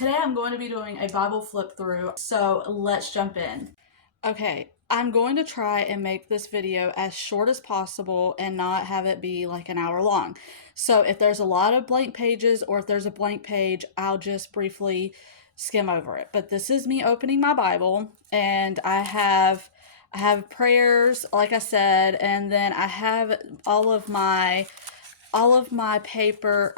Today I'm going to be doing a Bible flip through, so let's jump in. Okay, I'm going to try and make this video as short as possible and not have it be like an hour long. So if there's a lot of blank pages or if there's a blank page, I'll just briefly skim over it. But this is me opening my Bible, and I have prayers, like I said, and then I have all of my paper,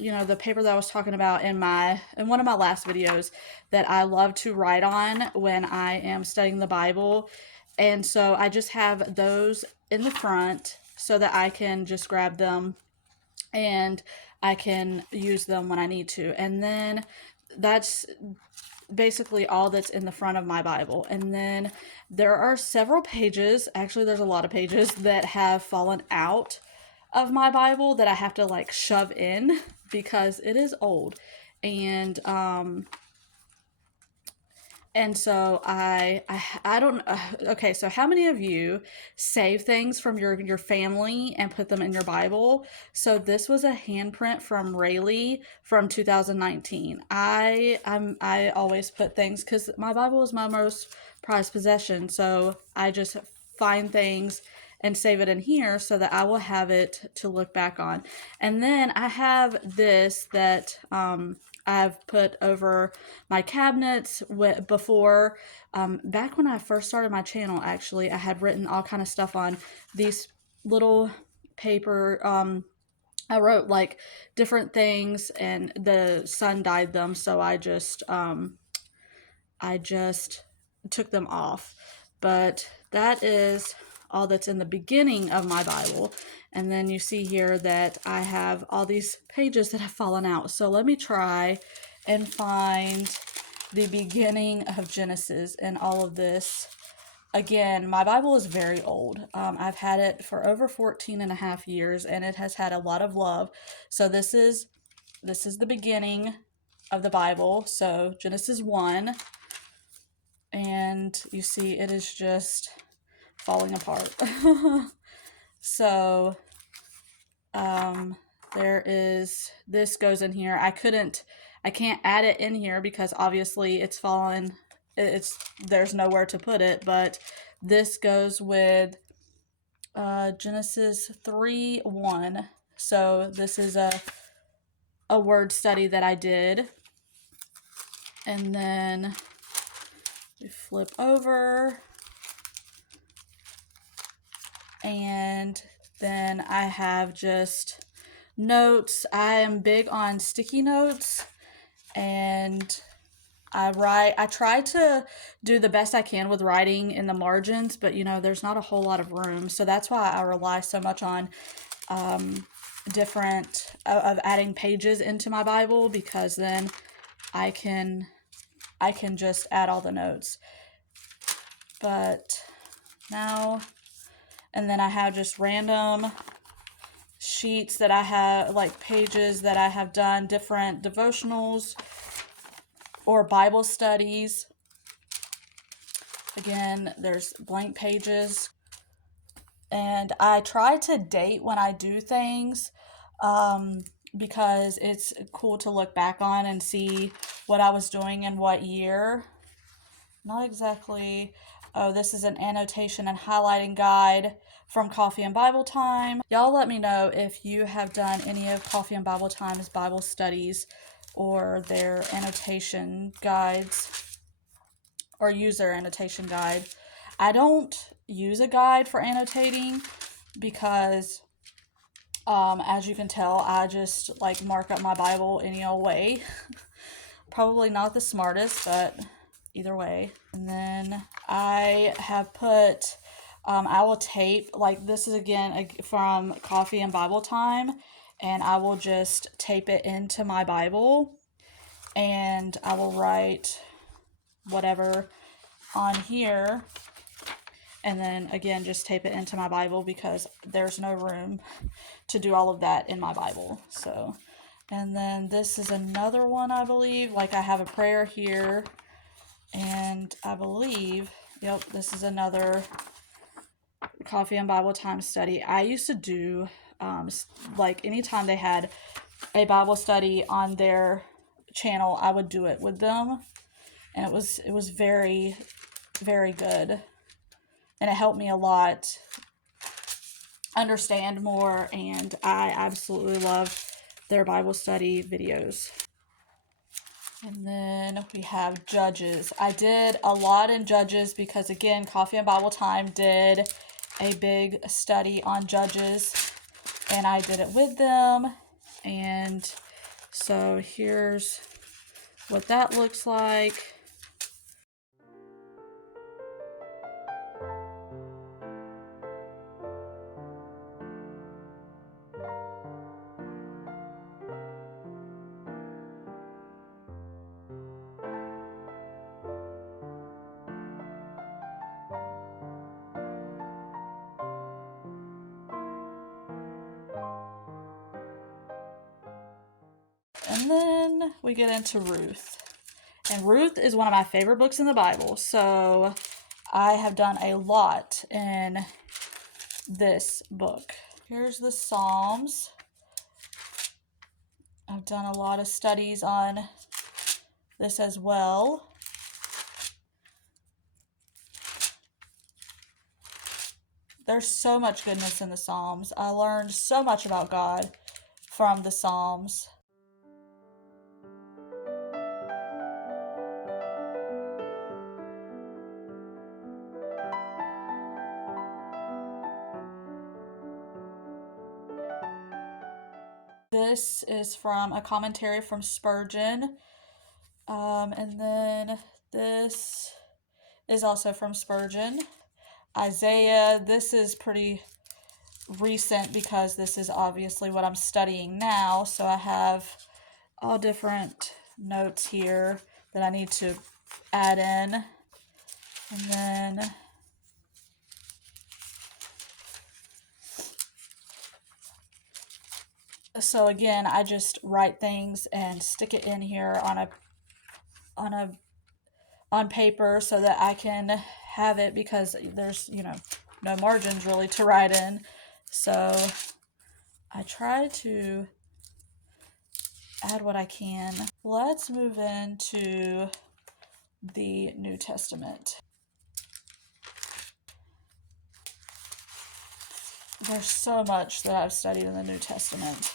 the paper that I was talking about in one of my last videos that I love to write on when I am studying the Bible. And so I just have those in the front so that I can just grab them and I can use them when I need to. And then that's basically all that's in the front of my Bible. And then there are several pages, actually there's a lot of pages that have fallen out of my Bible that I have to like shove in because it is old. And so I don't okay, so how many of you save things from your family and put them in your Bible? So this was a handprint from Raylynn from 2019. I always put things because my Bible is my most prized possession, so I just find things and save it in here so that I will have it to look back on. And then I have this that I've put over my cabinets before. Back when I first started my channel, actually, I had written all kind of stuff on these little paper. I wrote like different things, and the sun dyed them, so I just took them off. But that is all that's in the beginning of my Bible. And then you see here that I have all these pages that have fallen out. So let me try and find the beginning of Genesis and all of this. Again, my Bible is very old. I've had it for over 14 and a half years, and it has had a lot of love. So this is the beginning of the Bible. So Genesis 1. And you see it is just falling apart. So this goes in here. I can't add it in here because obviously it's fallen. There's nowhere to put it, but this goes with Genesis 3:1. So this is a word study that I did. And then we flip over, and then I have just notes. I am big on sticky notes, and I try to do the best I can with writing in the margins, but there's not a whole lot of room. So that's why I rely so much on different of adding pages into my Bible, because then I can just add all the notes. But now, and then I have just random sheets that I have, like pages that I have done different devotionals or Bible studies. Again, there's blank pages. And I try to date when I do things because it's cool to look back on and see what I was doing in what year. Not exactly. Oh, this is an annotation and highlighting guide from Coffee and Bible Time. Y'all let me know if you have done any of Coffee and Bible Time's Bible studies or their annotation guides, or use their annotation guide. I don't use a guide for annotating because as you can tell, I just like mark up my Bible any old way. Probably not the smartest, but either way. And then I have put, I will tape, like this is again from Coffee and Bible Time, and I will just tape it into my Bible, and I will write whatever on here, and then again just tape it into my Bible because there's no room to do all of that in my Bible. So, and then this is another one, I believe, like I have a prayer here, and I believe, yep, this is another Coffee and Bible Time study. I used to do like anytime they had a Bible study on their channel, I would do it with them. And it was very, very good. And it helped me a lot understand more, and I absolutely love their Bible study videos. And then we have Judges. I did a lot in Judges because, again, Coffee and Bible Time did a big study on Judges, and I did it with them. And so here's what that looks like. And then we get into Ruth. And Ruth is one of my favorite books in the Bible. So I have done a lot in this book. Here's the Psalms. I've done a lot of studies on this as well. There's so much goodness in the Psalms. I learned so much about God from the Psalms. This is from a commentary from Spurgeon. And then this is also from Spurgeon. Isaiah, this is pretty recent because this is obviously what I'm studying now. So I have all different notes here that I need to add in. And then so again, I just write things and stick it in here on paper so that I can have it, because there's, no margins really to write in. So I try to add what I can. Let's move into the New Testament. There's so much that I've studied in the New Testament.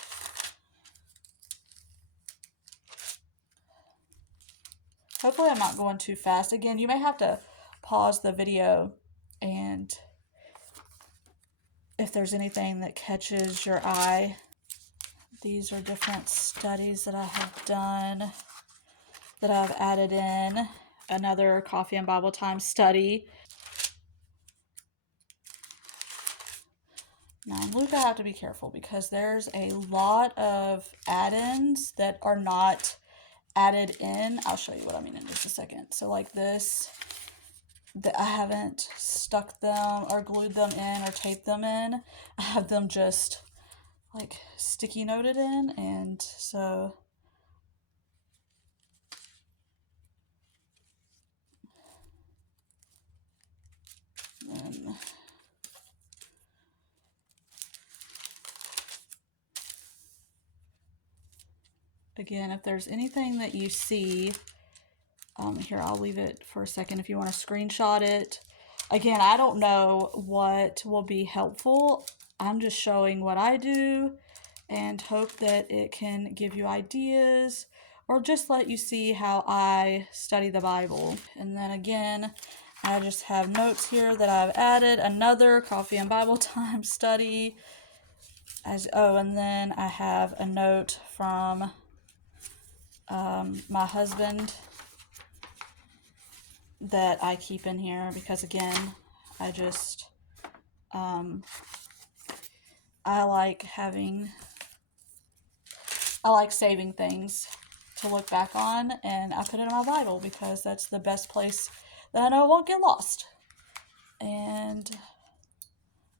Hopefully I'm not going too fast. Again, you may have to pause the video, and if there's anything that catches your eye. These are different studies that I have done that I've added in. Another Coffee and Bible Time study. Now in Luke I have to be careful because there's a lot of add-ins that are not added in. I'll show you what I mean in just a second. So like this, that I haven't stuck them or glued them in or taped them in. I have them just like sticky noted in, and so then again, if there's anything that you see, here, I'll leave it for a second if you want to screenshot it. Again, I don't know what will be helpful. I'm just showing what I do and hope that it can give you ideas or just let you see how I study the Bible. And then again, I just have notes here that I've added. Another Coffee and Bible Time study. And then I have a note from my husband that I keep in here because, again, I just I like saving things to look back on, and I put it in my Bible because that's the best place that I know it won't get lost. And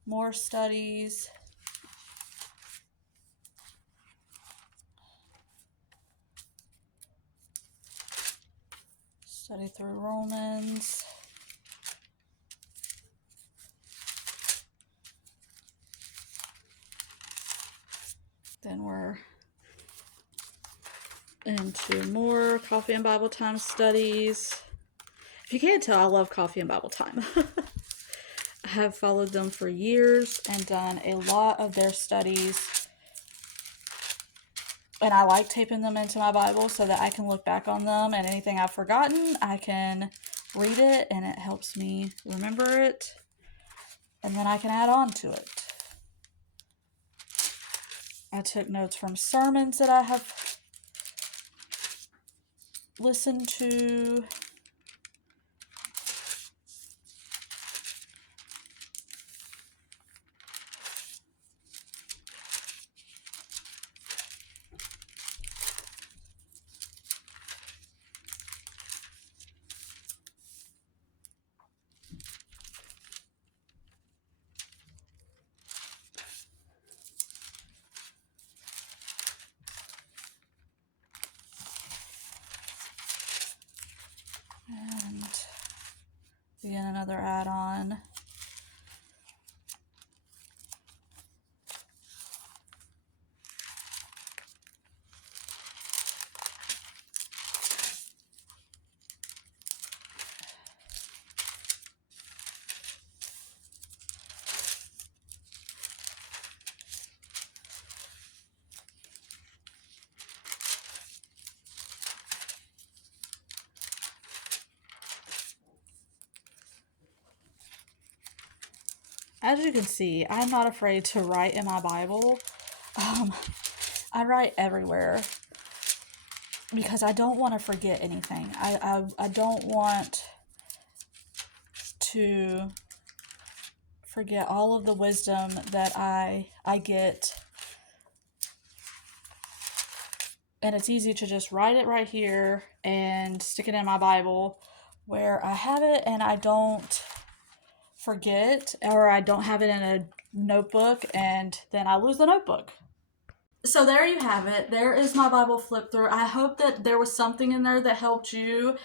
more studies. Study through Romans. Then we're into more for Coffee and Bible Time studies. If you can't tell, I love Coffee and Bible Time. I have followed them for years and done a lot of their studies. And I like taping them into my Bible so that I can look back on them, and anything I've forgotten, I can read it and it helps me remember it. And then I can add on to it. I took notes from sermons that I have listened to. And again, another add-on. As you can see, I'm not afraid to write in my Bible. I write everywhere because I don't want to forget anything. I don't want to forget all of the wisdom that I get. And it's easy to just write it right here and stick it in my Bible where I have it and I don't forget, or I don't have it in a notebook and then I lose the notebook. So there you have it. There is my Bible flip through. I hope that there was something in there that helped you,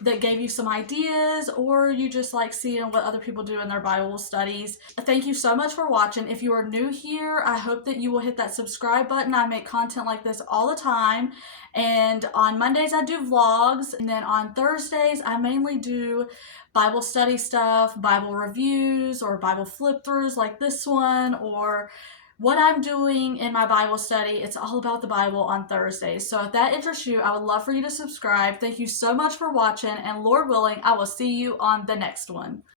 that gave you some ideas, or you just like seeing what other people do in their Bible studies. Thank you so much for watching. If you are new here, I hope that you will hit that subscribe button. I make content like this all the time. And on Mondays, I do vlogs. And then on Thursdays, I mainly do Bible study stuff, Bible reviews, or Bible flip throughs like this one, or what I'm doing in my Bible study. It's all about the Bible on Thursdays. So if that interests you, I would love for you to subscribe. Thank you so much for watching, and Lord willing, I will see you on the next one.